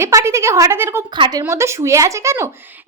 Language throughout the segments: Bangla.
বার্থডে পার্টি থেকে হঠাৎ এরকম খাটের মধ্যে শুয়ে আছে কেন?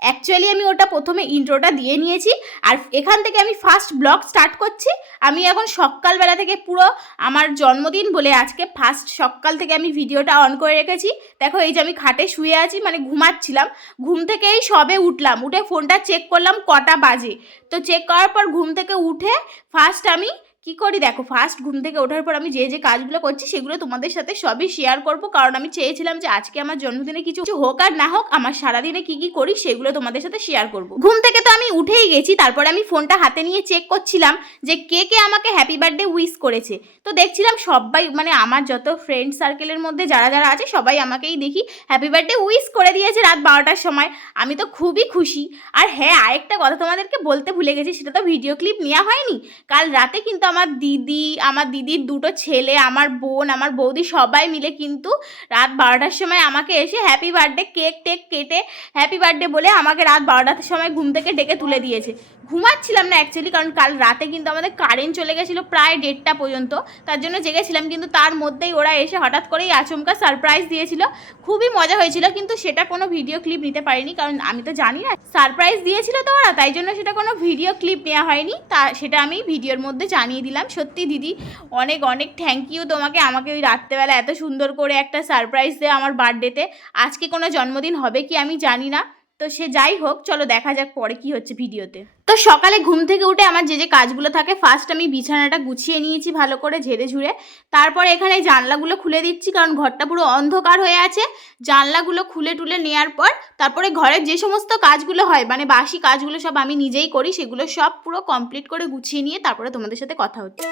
অ্যাকচুয়ালি আমি ওটা প্রথমে ইন্ট্রোটা দিয়ে নিয়েছি, আর এখান থেকে আমি ফার্স্ট ব্লগ স্টার্ট করছি। আমি এখন সকালবেলা থেকে পুরো আমার জন্মদিন বলে আজকে ফার্স্ট সকাল থেকে আমি ভিডিওটা অন করে রেখেছি। দেখো এই যে আমি খাটে শুয়ে আছি, মানে ঘুমাচ্ছিলাম, ঘুম থেকেই সবে উঠলাম, উঠে ফোনটা চেক করলাম কটা বাজে। তো চেক করার পর ঘুম থেকে উঠে ফার্স্ট আমি কি করি দেখো, ফার্স্ট ঘুম থেকে ওঠার পর আমি যে কাজগুলো করছি সেগুলো তোমাদের সাথে সবই শেয়ার করব, কারণ আমি চেয়েছিলাম যে আজকে আমার জন্মদিনে কিছু হোক আর না হোক আমার সারাদিনে কি করি সেগুলো তোমাদের সাথে শেয়ার করব। ঘুম থেকে তো আমি উঠেই গেছি, তারপরে আমি ফোনটা হাতে নিয়ে চেক করছিলাম যে কে আমাকে হ্যাপি বার্থডে উইশ করেছে। তো দেখছিলাম সবাই, মানে আমার যত ফ্রেন্ড সার্কেলের মধ্যে যারা আছে সবাই আমাকেই দেখি হ্যাপি বার্থডে উইশ করে দিয়েছে রাত 12টার সময়। আমি তো খুবই খুশি। আর হ্যাঁ, আরেকটা কথা তোমাদেরকে বলতে ভুলে গেছি, সেটা তো ভিডিও ক্লিপ নেওয়া হয়নি। কাল রাতে কিন্তু আমার দিদির দুটো ছেলে, আমার বোন, আমার বৌদি সবাই মিলে কিন্তু রাত 12টার সময় আমাকে এসে হ্যাপি বার্থডে কেক কেটে হ্যাপি বার্থডে বলে আমাকে রাত 12টার সময় ঘুম থেকে ডেকে তুলে দিয়েছে। ঘুমাচ্ছিলাম না অ্যাকচুয়ালি, কারণ কাল রাতে কিন্তু আমাদের কারেন্ট চলে গেছিলো প্রায় 1:30 পর্যন্ত, তার জন্য জেগেছিলাম। কিন্তু তার মধ্যেই ওরা এসে হঠাৎ করেই আচমকা সারপ্রাইজ দিয়েছিল, খুবই মজা হয়েছিল। কিন্তু সেটা কোনো ভিডিও ক্লিপ নিতে পারিনি, কারণ আমি তো জানি না সারপ্রাইজ দিয়েছিল তো ওরা, তাই জন্য সেটা কোনো ভিডিও ক্লিপ নেওয়া হয়নি। সেটা আমি ভিডিওর মধ্যে জানিয়ে দিলাম। সত্যি দিদি অনেক থ্যাংক ইউ তোমাকে, আমাকে ওই রাত্রেবেলা এত সুন্দর করে একটা সারপ্রাইজ দেয় আমার বার্থডেতে। আজকে কোনো জন্মদিন হবে কি আমি জানি না, তো সে যাই হোক, চলো দেখা যাক পরে কি হচ্ছে ভিডিওতে। তো সকালে ঘুম থেকে উঠে আমার যে কাজগুলো থাকে, ফার্স্ট আমি বিছানাটা গুছিয়ে নিয়েছি ভালো করে ঝেড়ে ঝুড়ে। তারপর এখানে জানলাগুলো খুলে দিচ্ছি, কারণ ঘরটা পুরো অন্ধকার হয়ে আছে। জানলাগুলো খুলে টুলে নেওয়ার পর তারপরে ঘরের যে সমস্ত কাজগুলো হয়, মানে বাসি কাজগুলো সব আমি নিজেই করি, সেগুলো সব পুরো কমপ্লিট করে গুছিয়ে নিয়ে তারপরে তোমাদের সাথে কথা হচ্ছে।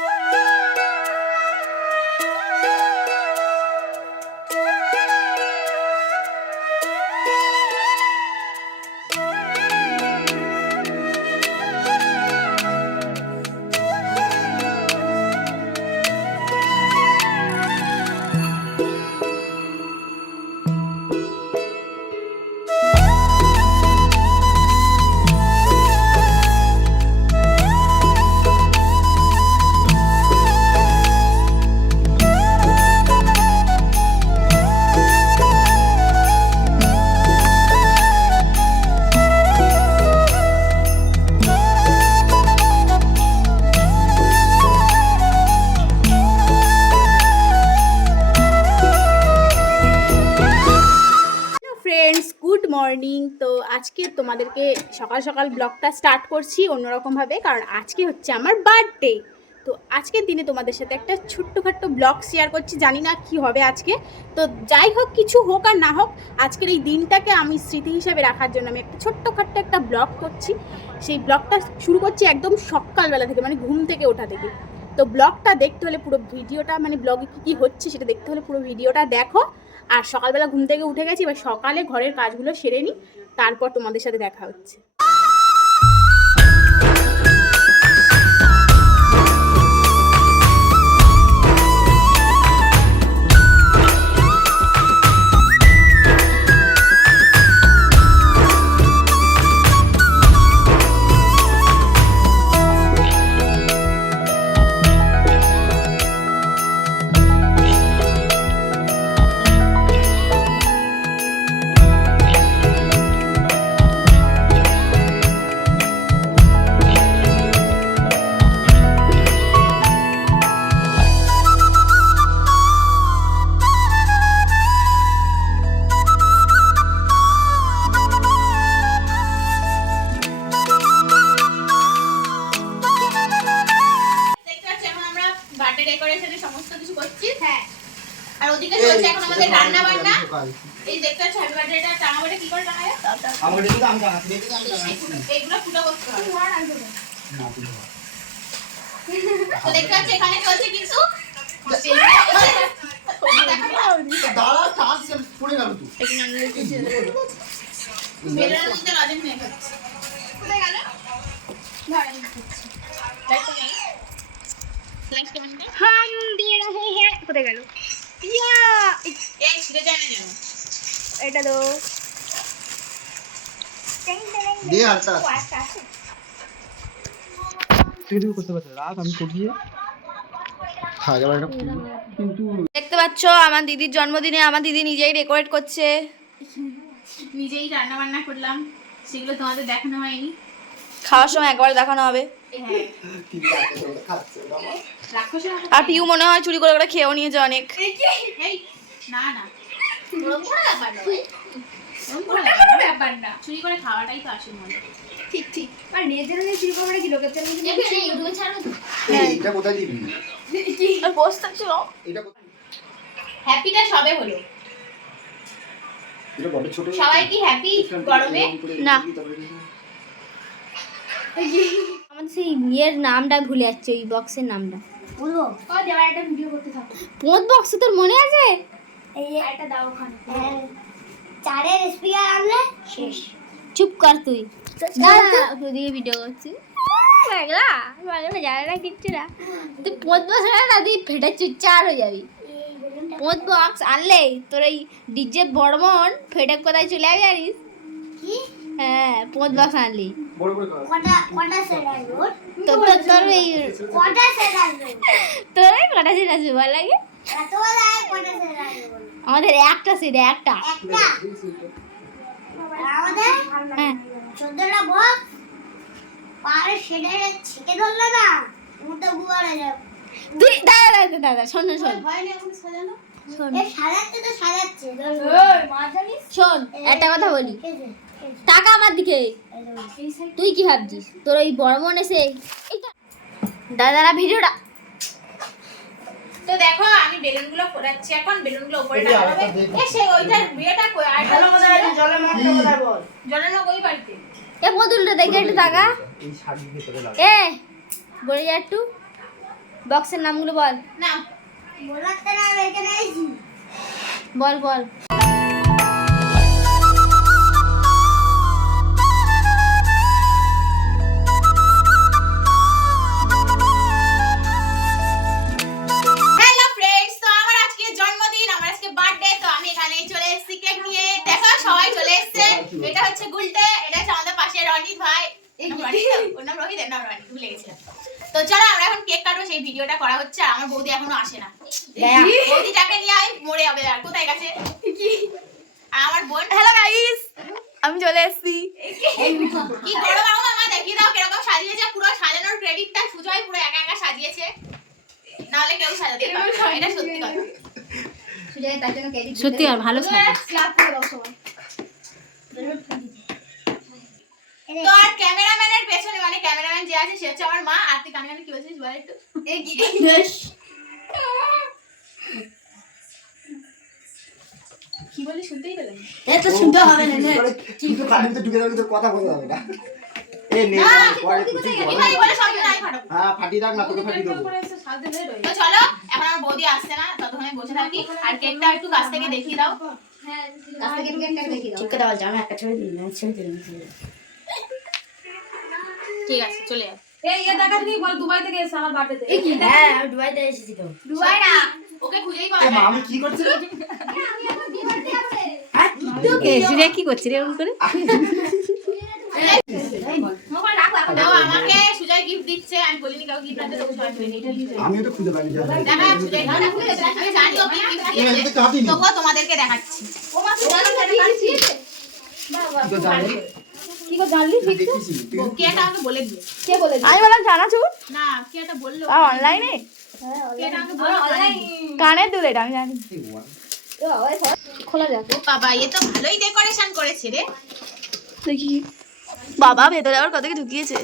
Good morning. তো আজকে তোমাদেরকে সকাল সকাল ব্লগটা স্টার্ট করছি অন্যরকমভাবে, কারণ আজকে হচ্ছে আমার বার্থডে। তো আজকের দিনে তোমাদের সাথে একটা ছোট্টখাট্টো ব্লগ শেয়ার করছি, জানি না কি হবে আজকে। তো যাই হোক, কিছু হোক আর না হোক, আজকের এই দিনটাকে আমি স্মৃতি হিসাবে রাখার জন্য আমি একটা ছোট্টখাট্টো একটা ব্লগ করছি। সেই ব্লগটা শুরু করছি একদম সকালবেলা থেকে, মানে ঘুম থেকে ওঠা থেকে। তো ব্লগটা দেখতে হলে পুরো ভিডিওটা, মানে ব্লগে কী হচ্ছে সেটা দেখতে হলে পুরো ভিডিওটা দেখো। আর সকালবেলা ঘুম থেকে উঠে গেছি, এবার সকালে ঘরের কাজগুলো সেরে নিই, তারপর তোমাদের সাথে দেখা হচ্ছে। আর ওদিকে চলছে এখন আমাদের রান্না বান্না। এই দেখতে পাচ্ছ হ্যাপি বার্থডেটা টাঙাবে, কি করে টাঙায়? আমাকে দেখতে আমি টাঙাচ্ছি, দেখতে আমি টাঙাচ্ছি। এইগুলো ফুটো করতে হবে। না ফুটো হবে। তো দেখতে পাচ্ছ এখানে চলছে কিছু দাঁড়া চান্স পড়ে গেল তুই। এখানে আমি কিছু বেলার মধ্যে রাজেন নিয়ে যাচ্ছে। কোথায় গেল? ধরে নিচ্ছি। লাইটটা গেল। লাইটটা বন্ধ। হাম দিয়ে রহে হ্যাঁ, কোথায় গেল? ইয়া এই ছিড়ে যায় না যেন। এটা দাও। দে আলতা আছে। তুই করতে পারছ রাত আমি করিয়ে খা যাবে এটা। কিন্তু দেখতে পাচ্ছ আমার দিদির জন্মদিনে আমার দিদি নিজেই ডেকোরেট করছে। নিজেই রান্না বান্না করলাম, সেগুলো তোমাদের দেখানো হয়নি। খাওয়ার সময় একবার দেখানো হবে। হ্যাঁ রাক্ষসের আর পিউ মনে হয় চুরি করে করে খেয়েও নিয়েছে অনেক। এই না না ওরকম কোনো ব্যাপার না, ওরকম কোনো ব্যাপার না, চুরি করে খাওয়াটাই তো আসল মজা। ঠিক ঠিক আর নিজের চুরি করবে কি লোকের চ্যানেল ইউটিউবে ছাড়ো তো। এটা কোথায় দিবি? আর বসে ছিল এটা কোথায়? হ্যাপিটা সবে হলো, এটা বড় ছোট। সবাই কি হ্যাপি গরমে? না। আমাদের সেই ইয়ের নামটা ভুলে যাচ্ছে, ওই বক্সের নামটা বলবো। ও দেওয়ার একটা ভিডিও করতে থাকো। পোঁত বক্স তোর মনে আছে? এই একটা দাও ওখানে। চারের স্পিকার আনলে শেষ। চুপ কর তুই। ওদিকে ভিডিও করছি পাগলা পাগলা জানে না কিচ্ছু না। তুই পোঁত বক্স না তুই ফেটে চুচ্চার হয়ে যাবি। পোঁত বক্স আনলে তোর এই ডিজে বর্মন ফেটে কোথায় চলে যাবি জানিস? কি হ্যাঁ পোঁত বক্স আনলি বড় করে কর। কটা সেট আসবে ওর? তোর এই কটা সেট আসবে? তোর এই কটা সিট আছে বল লাগে? এত বড় কটা সেট আসবে বল? আমাদের একটা সিট একটা। একটা। আর আমাদের হ্যাঁ 14টা বক্স পারে সেটে ছিকে ধরলে না মুটা বুয়ারে যাবে। তুই দাদা শোন শোন ভয় নেই এখন সাজানো। শোন এ সাজাচ্ছে তো সাজাচ্ছে। ওই মা জানিস শোন একটা কথা বলি, টাকা আমার দিকে। তুই কি ভাবছিস তোর ওই বর্মন এসে দাদারা ভিডিওটা তো দেখো আমি বেলুনগুলো ফোড়াচ্ছি, এখন বেলুনগুলো উপরে টাকা হবে। এ সে ওইটার বিয়েটা কই আর জলের মগ ওই বাড়িতে। এ বদুলটা দেখে একটু টাকা এই শাড়ির ভিতরে লাগা। এ বলে যা একটু বক্সের নামগুলো বল না বলাতে না এখানে আইছি। বল বল হ্যালো ফ্রেন্ডস, তো আমার আজকে জন্মদিন, আমার আজকে বার্থডে, তো আমি এখানে চলে এসেছি কেক নিয়ে। দেখো সবাই চলে এসেছে। এটা হচ্ছে গুলটে, এটা হচ্ছে আমাদের পাশে রনিত ভাই। ওর নাম রোহিত, এর নাম রনি, ভুলে গেছিলাম। তো চলো আমরা এখন কেক কাটবো, সেই ভিডিওটা করা হচ্ছে। আর আমার বৌদি এখনো আসে না, বৌদিটাকে নিয়ে আমি মরে যাবে। আর কোথায় গেছে আর আমার বোন? হ্যালো গাইস, আমি চলে এসেছি। কি করো বাবা, মামা দেখিয়ে দাও কিরকম সাজিয়েছে। পুরো সাজানোর ক্রেডিটটা সুজয় পুরো একা একা সাজিয়েছে, নাহলে কেউ সাজাতে পারবে না। এটা সত্যি কথা, সত্যি আর ভালো তো আর ক্যামেরাম্যানের পেছনে মানে ক্যামেরাম্যান যে আছে সে হচ্ছে আমার মা। আর তুই কানে কানে কি বলছিস বল একটু। কি বলি শুনতেই পেলাম না। এত শুনতে হবে না কিন্তু কানের ভিতরে ঢুকে যাবে, তোর কথা বলতে হবে না। এ নে পরে কিছু কি ভাই বলে সব নাই ফাটাবো। হ্যাঁ ফাটিয়ে রাখ না, তোকে ফাটিয়ে দেবো। তো চলো এখন আমার বৌদি আসছে না, ততক্ষণে বসে থাকি। আর কেকটা একটু কাছ থেকে দেখিয়ে দাও। ঠিক আছে চলে যাও। দুবাই না, ওকে খুঁজেই পাওয়া এ যায় মা, না। আমি কি করছি রে? কি করছিস রে এরকম করে? দাও, আমাকে সুজয় গিফট দিচ্ছে। আমি বলিনি কাউকে গিফট আনতে, তবু সবাই বলে এটা দিতে। আমিও তো খুঁজে পাইনি। দেখা সুজয় আমি জানি ও কি গিফট এই দিয়েছে, তো কাটিনি। তবুও তোমাদেরকে দেখাচ্ছি। তো জানি। কি করে জানলি? দেখেছি। তুই- কে এটা আমাকে বলে দিল। কে বলে? আমি বললাম জানাচুর না কে এটা বললো, অনলাইনে কে এটা আমাকে বললো অনলাইন। কানের দুল, এটা আমি জানি। খোলা যাক। ও বাবা, এ তো ভালোই ডেকোরেশন করেছে রে। দেখি বাবা ভেতরে আবার কত কি ঢুকিয়েছে।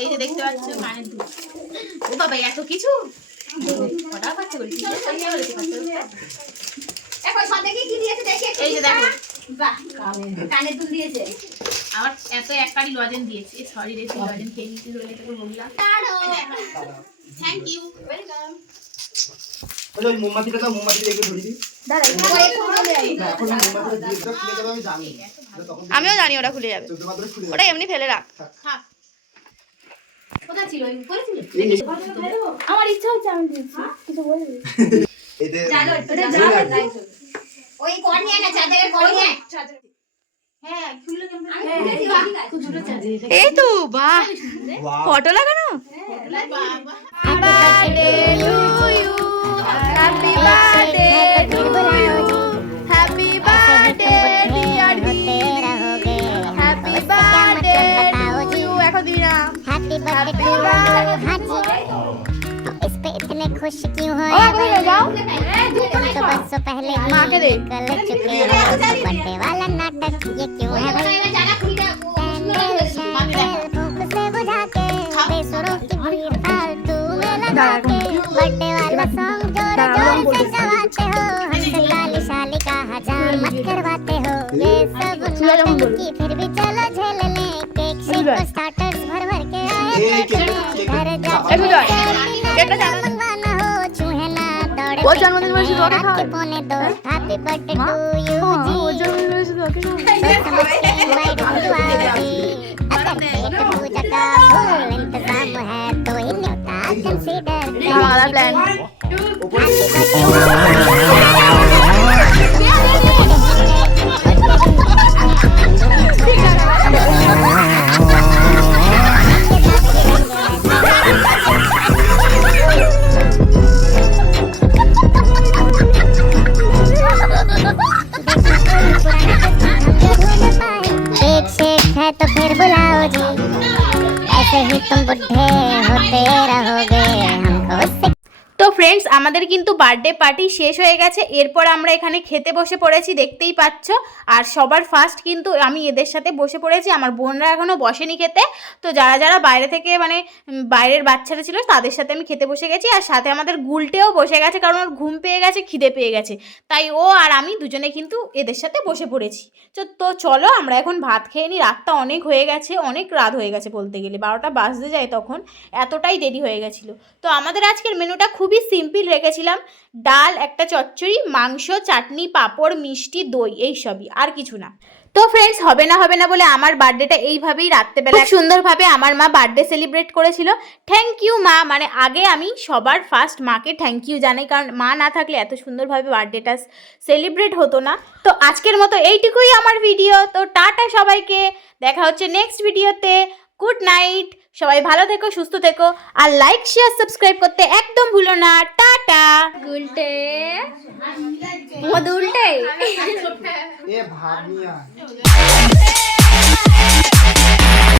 এই যে দেখতে পাচ্ছ কানের দুল। ও বাবা এত কিছু কটা খরচা করেছি, সত্যি বলেছি খরচা করেছি। এই যে দেখো কানের দুল দিয়েছে। আবার এত এক কারি লজেন দিয়েছে। সরি রে, লজেন খেয়ে নিচ্ছি বলে তোকে বললাম। Thank you, welcome. ওই মোমবাতিটা দাও, মোমবাতিটা একটু ধরিয়ে দিই। দাঁড়া না, এখন ওই মোমবাতিটা দিয়ে দাও, খুলে যাবে আমি জানি। তখন আমিও জানি ওটা খুলে যাবে, 14 মাত্র খুলে ওটা যাবে। এমনি ফেলে রাখ। থাক। কোথায় ছিল ওই উপরে ছিল? এই নে। আমার ইচ্ছা হচ্ছে আমি দিচ্ছি কিছু বলবি? এতে ওই কর্নিয়া না চাঁদের কর্নিয়া। হ্যাঁ খুললো কেমন? এই তো বাহ, ওয়াও। ফটো লাগানো। বাবা birthday to you, happy birthday to you, happy birthday हाँ जी इस पे इतने खुश क्यों हो तुम तो बरसों पहले माँ के दे। निकल चुके हो बर्थडे वाला नाटक ये क्यों है भाई कैंडल शैंडल फूंक से बुझा के बेसुरों की भीड़ फालतू में लगा के बर्थडे वाला सॉन्ग जोर जोर से गवाते हो हमसे काली शाली का हजार मत करवाते हो ये सब नौटंकी फिर भी चलो झेल ले केक शेक को स्टार्टर्स भर भर के आए घर जाके मंगवाना हो चूहे ना दौड़े वो जन्मदिन में से रोके खाओ। पौने दो हैप्पी बर्थडे टू यू जी अगर पेट पूजा का फुल इंतजाम है तो ही न्योता कंसीडर हमारा प्लान एक शेक है तो फिर बुलाओ जी ऐसे ही तुम बुढ़े होते रहोगे हमको उससे তো ফ্রেন্ডস আমাদের কিন্তু বার্থডে পার্টি শেষ হয়ে গেছে। এরপর আমরা এখানে খেতে বসে পড়েছি, দেখতেই পাচ্ছ। আর সবার ফার্স্ট কিন্তু আমি এদের সাথে বসে পড়েছি, আমার বোনরা এখনও বসেনি খেতে। তো যারা যারা বাইরে থেকে মানে বাইরের বাচ্চারা ছিল তাদের সাথে আমি খেতে বসে গেছি। আর সাথে আমাদের গুলটেও বসে গেছে, কারণ ওর ঘুম পেয়ে গেছে, খিদে পেয়ে গেছে, তাই ও আর আমি দুজনে কিন্তু এদের সাথে বসে পড়েছি। তো চলো আমরা এখন ভাত খেয়ে নিই, রাতটা অনেক হয়ে গেছে, অনেক রাত হয়ে গেছে বলতে গেলে 12টা বাজতে যায় তখন, এতটাই দেরি হয়ে গেছিলো। তো আমাদের আজকের মেনুটা খুবই সিম্পল রেখেছিলাম, ডাল, একটা চচ্চড়ি, মাংস, চাটনি, পাঁপড়, মিষ্টি, দই, এই সবই, আর কিছু না। তো ফ্রেন্ডস হবে না বলে আমার বার্থডেটা এইভাবেই রাত্রেবেলা খুব সুন্দরভাবে আমার মা বার্থডে সেলিব্রেট করেছিল। থ্যাংক ইউ মা, মানে আগে আমি সবার ফার্স্ট মাকে থ্যাংক ইউ জানাই, কারণ মা না থাকলে এত সুন্দরভাবে বার্থডেটা সেলিব্রেট হতো না। তো আজকের মতো এইটুকুই আমার ভিডিও। তো টাটা সবাইকে, দেখা হচ্ছে নেক্সট ভিডিওতে। গুড নাইট, সবাই ভালো থেকো, সুস্থ থেকো, আর লাইক শেয়ার সাবস্ক্রাইব করতে একদম ভুলো না। টাটা। উল্টে মধু উল্টে এ ভাবিয়া